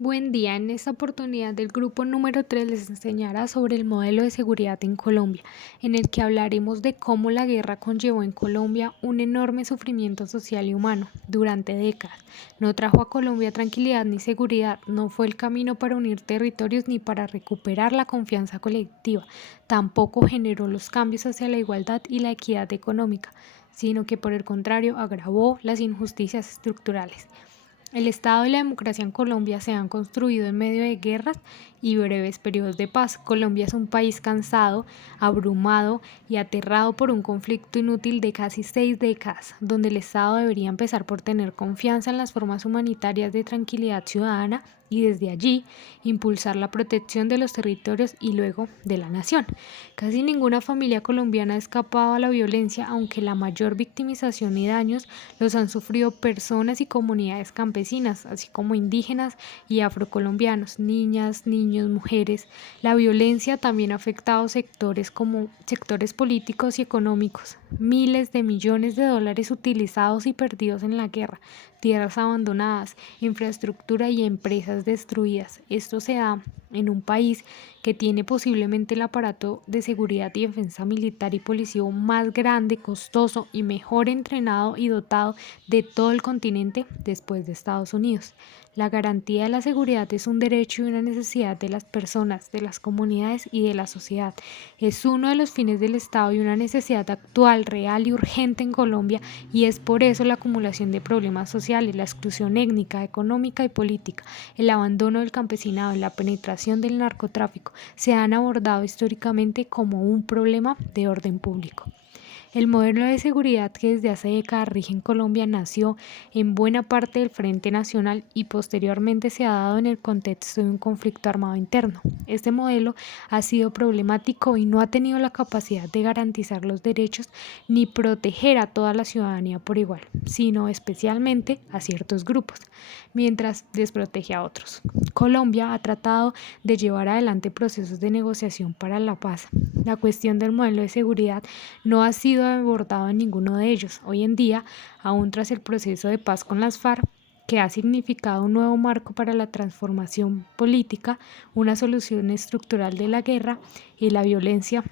Buen día, en esta oportunidad del grupo número 3 les enseñará sobre el modelo de seguridad en Colombia, en el que hablaremos de cómo la guerra conllevó en Colombia un enorme sufrimiento social y humano durante décadas. No trajo a Colombia tranquilidad ni seguridad, no fue el camino para unir territorios ni para recuperar la confianza colectiva, tampoco generó los cambios hacia la igualdad y la equidad económica, sino que por el contrario agravó las injusticias estructurales. El Estado y la democracia en Colombia se han construido en medio de guerras y breves periodos de paz. Colombia es un país cansado, abrumado y aterrado por un conflicto inútil de casi 6 décadas, donde el Estado debería empezar por tener confianza en las formas humanitarias de tranquilidad ciudadana y desde allí impulsar la protección de los territorios y luego de la nación. Casi ninguna familia colombiana ha escapado a la violencia, aunque la mayor victimización y daños los han sufrido personas y comunidades campesinas, así como indígenas y afrocolombianos, niñas, niños, mujeres. La violencia también ha afectado sectores como sectores políticos y económicos. Miles de millones de dólares utilizados y perdidos en la guerra, tierras abandonadas, infraestructura y empresas destruidas. Esto se da en un país que tiene posiblemente el aparato de seguridad y defensa militar y policíaco más grande, costoso y mejor entrenado y dotado de todo el continente después de Estados Unidos. La garantía de la seguridad es un derecho y una necesidad de las personas, de las comunidades y de la sociedad. Es uno de los fines del Estado y una necesidad actual, real y urgente en Colombia, y es por eso la acumulación de problemas sociales, la exclusión étnica, económica y política, el abandono del campesinado y la penetración del narcotráfico se han abordado históricamente como un problema de orden público. El modelo de seguridad que desde hace décadas rige en Colombia nació en buena parte del Frente Nacional y posteriormente se ha dado en el contexto de un conflicto armado interno. Este modelo ha sido problemático y no ha tenido la capacidad de garantizar los derechos ni proteger a toda la ciudadanía por igual, sino especialmente a ciertos grupos, mientras desprotege a otros. Colombia ha tratado de llevar adelante procesos de negociación para la paz. La cuestión del modelo de seguridad no ha sido abordado en ninguno de ellos. Hoy en día, aún tras el proceso de paz con las FARC, que ha significado un nuevo marco para la transformación política, una solución estructural de la guerra y la violencia,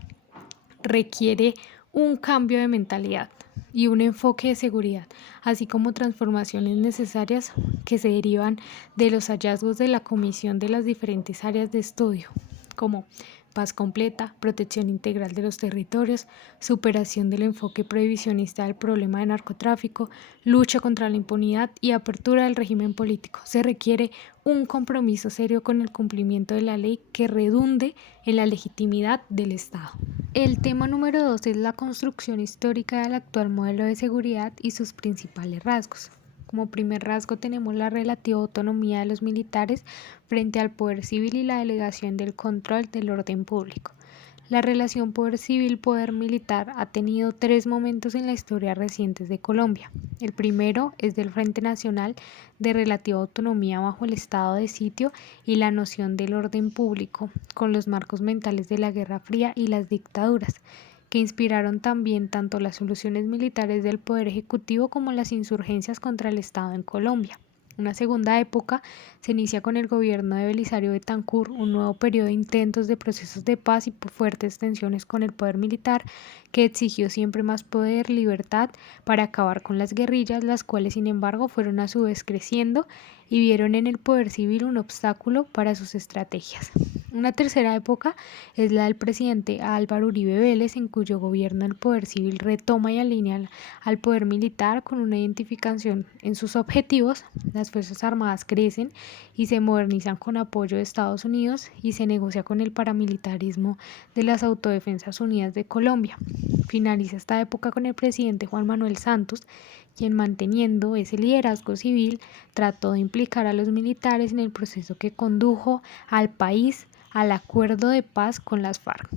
requiere un cambio de mentalidad y un enfoque de seguridad, así como transformaciones necesarias que se derivan de los hallazgos de la Comisión de las diferentes áreas de estudio, como paz completa, protección integral de los territorios, superación del enfoque prohibicionista del problema de narcotráfico, lucha contra la impunidad y apertura del régimen político. Se requiere un compromiso serio con el cumplimiento de la ley que redunde en la legitimidad del Estado. El tema número 2 es la construcción histórica del actual modelo de seguridad y sus principales rasgos. Como primer rasgo tenemos la relativa autonomía de los militares frente al poder civil y la delegación del control del orden público. La relación poder civil-poder militar ha tenido 3 momentos en la historia recientes de Colombia. El primero es del Frente Nacional de relativa autonomía bajo el estado de sitio y la noción del orden público, con los marcos mentales de la Guerra Fría y las dictaduras, que inspiraron también tanto las soluciones militares del Poder Ejecutivo como las insurgencias contra el Estado en Colombia. Una segunda época se inicia con el gobierno de Belisario Betancur, un nuevo periodo de intentos de procesos de paz y fuertes tensiones con el poder militar, que exigió siempre más poder, libertad para acabar con las guerrillas, las cuales sin embargo fueron a su vez creciendo y vieron en el poder civil un obstáculo para sus estrategias. Una tercera época es la del presidente Álvaro Uribe Vélez, en cuyo gobierno el poder civil retoma y alinea al poder militar con una identificación en sus objetivos. Las Fuerzas Armadas crecen y se modernizan con apoyo de Estados Unidos y se negocia con el paramilitarismo de las Autodefensas Unidas de Colombia. Finaliza esta época con el presidente Juan Manuel Santos, quien manteniendo ese liderazgo civil trató de implicar a los militares en el proceso que condujo al país al acuerdo de paz con las FARC.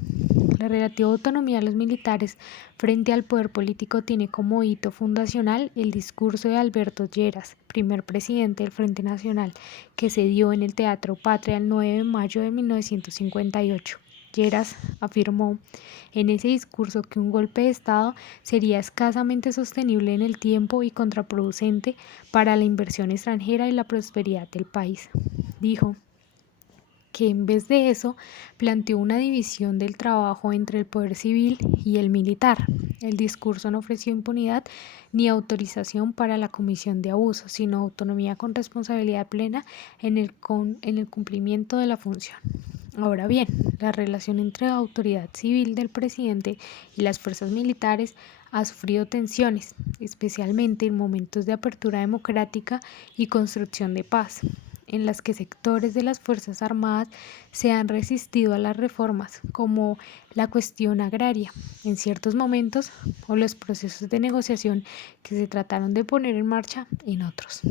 La relativa autonomía de los militares frente al poder político tiene como hito fundacional el discurso de Alberto Lleras, primer presidente del Frente Nacional, que se dio en el Teatro Patria el 9 de mayo de 1958. Lleras afirmó en ese discurso que un golpe de Estado sería escasamente sostenible en el tiempo y contraproducente para la inversión extranjera y la prosperidad del país. Dijo que en vez de eso planteó una división del trabajo entre el poder civil y el militar. El discurso no ofreció impunidad ni autorización para la comisión de abusos, sino autonomía con responsabilidad plena en el cumplimiento de la función. Ahora bien, la relación entre la autoridad civil del presidente y las fuerzas militares ha sufrido tensiones, especialmente en momentos de apertura democrática y construcción de paz, en las que sectores de las Fuerzas Armadas se han resistido a las reformas, como la cuestión agraria, en ciertos momentos, o los procesos de negociación que se trataron de poner en marcha en otros.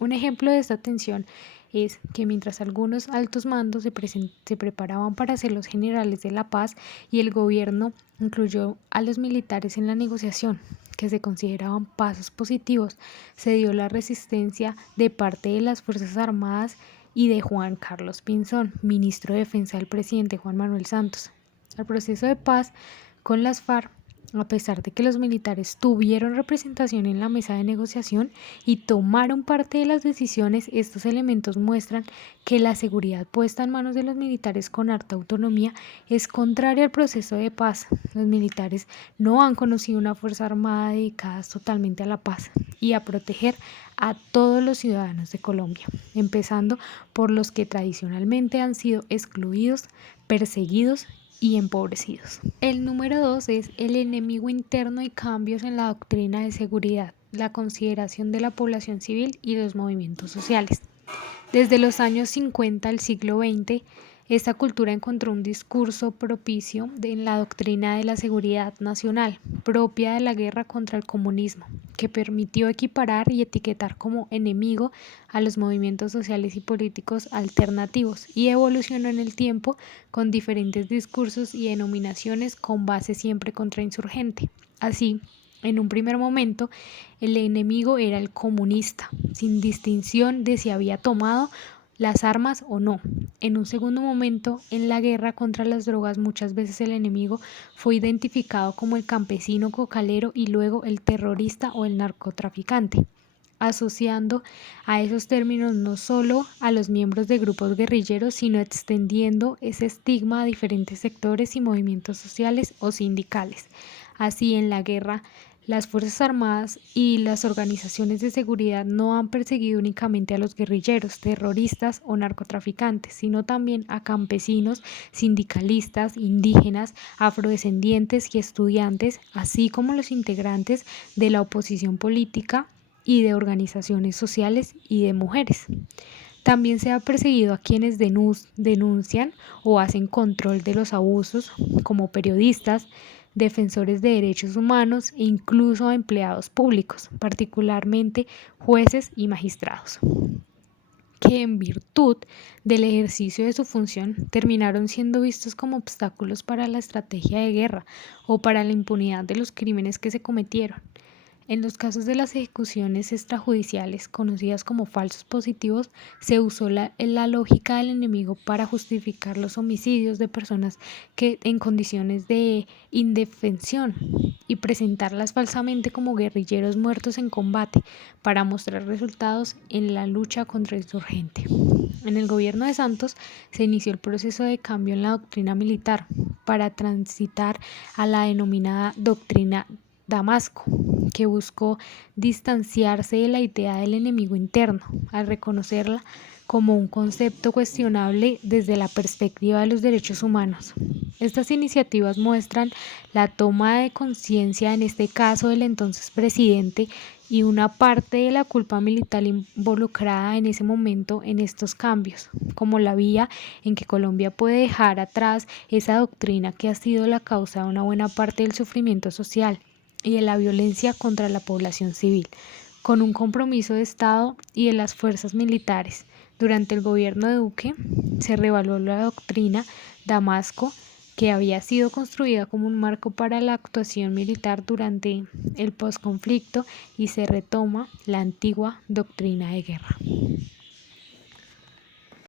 Un ejemplo de esta tensión es que mientras algunos altos mandos se preparaban para ser los generales de la paz y el gobierno incluyó a los militares en la negociación, que se consideraban pasos positivos, se dio la resistencia de parte de las Fuerzas Armadas y de Juan Carlos Pinzón, ministro de Defensa del presidente Juan Manuel Santos. El proceso de paz con las FARC, a pesar de que los militares tuvieron representación en la mesa de negociación y tomaron parte de las decisiones, estos elementos muestran que la seguridad puesta en manos de los militares con harta autonomía es contraria al proceso de paz. Los militares no han conocido una fuerza armada dedicada totalmente a la paz y a proteger a todos los ciudadanos de Colombia, empezando por los que tradicionalmente han sido excluidos, perseguidos y empobrecidos. El número 2 es el enemigo interno y cambios en la doctrina de seguridad, la consideración de la población civil y los movimientos sociales. Desde los años 50 al siglo XX, esta cultura encontró un discurso propicio en la doctrina de la seguridad nacional, propia de la guerra contra el comunismo, que permitió equiparar y etiquetar como enemigo a los movimientos sociales y políticos alternativos y evolucionó en el tiempo con diferentes discursos y denominaciones con base siempre contrainsurgente. Así, en un primer momento, el enemigo era el comunista, sin distinción de si había tomado las armas o no. En un segundo momento, en la guerra contra las drogas, muchas veces el enemigo fue identificado como el campesino cocalero y luego el terrorista o el narcotraficante, asociando a esos términos no solo a los miembros de grupos guerrilleros, sino extendiendo ese estigma a diferentes sectores y movimientos sociales o sindicales. Así, en la guerra, las Fuerzas Armadas y las organizaciones de seguridad no han perseguido únicamente a los guerrilleros, terroristas o narcotraficantes, sino también a campesinos, sindicalistas, indígenas, afrodescendientes y estudiantes, así como los integrantes de la oposición política y de organizaciones sociales y de mujeres. También se ha perseguido a quienes denuncian o hacen control de los abusos, como periodistas, defensores de derechos humanos e incluso a empleados públicos, particularmente jueces y magistrados, que en virtud del ejercicio de su función terminaron siendo vistos como obstáculos para la estrategia de guerra o para la impunidad de los crímenes que se cometieron. En los casos de las ejecuciones extrajudiciales, conocidas como falsos positivos, se usó la lógica del enemigo para justificar los homicidios de personas que en condiciones de indefensión y presentarlas falsamente como guerrilleros muertos en combate para mostrar resultados en la lucha contra el insurgente. En el gobierno de Santos se inició el proceso de cambio en la doctrina militar para transitar a la denominada doctrina Damasco, que buscó distanciarse de la idea del enemigo interno, al reconocerla como un concepto cuestionable desde la perspectiva de los derechos humanos. Estas iniciativas muestran la toma de conciencia, en este caso del entonces presidente, y una parte de la culpa militar involucrada en ese momento en estos cambios, como la vía en que Colombia puede dejar atrás esa doctrina que ha sido la causa de una buena parte del sufrimiento social y de la violencia contra la población civil, con un compromiso de Estado y de las fuerzas militares. Durante el gobierno de Duque se reevaluó la doctrina Damasco, que había sido construida como un marco para la actuación militar durante el posconflicto, y se retoma la antigua doctrina de guerra.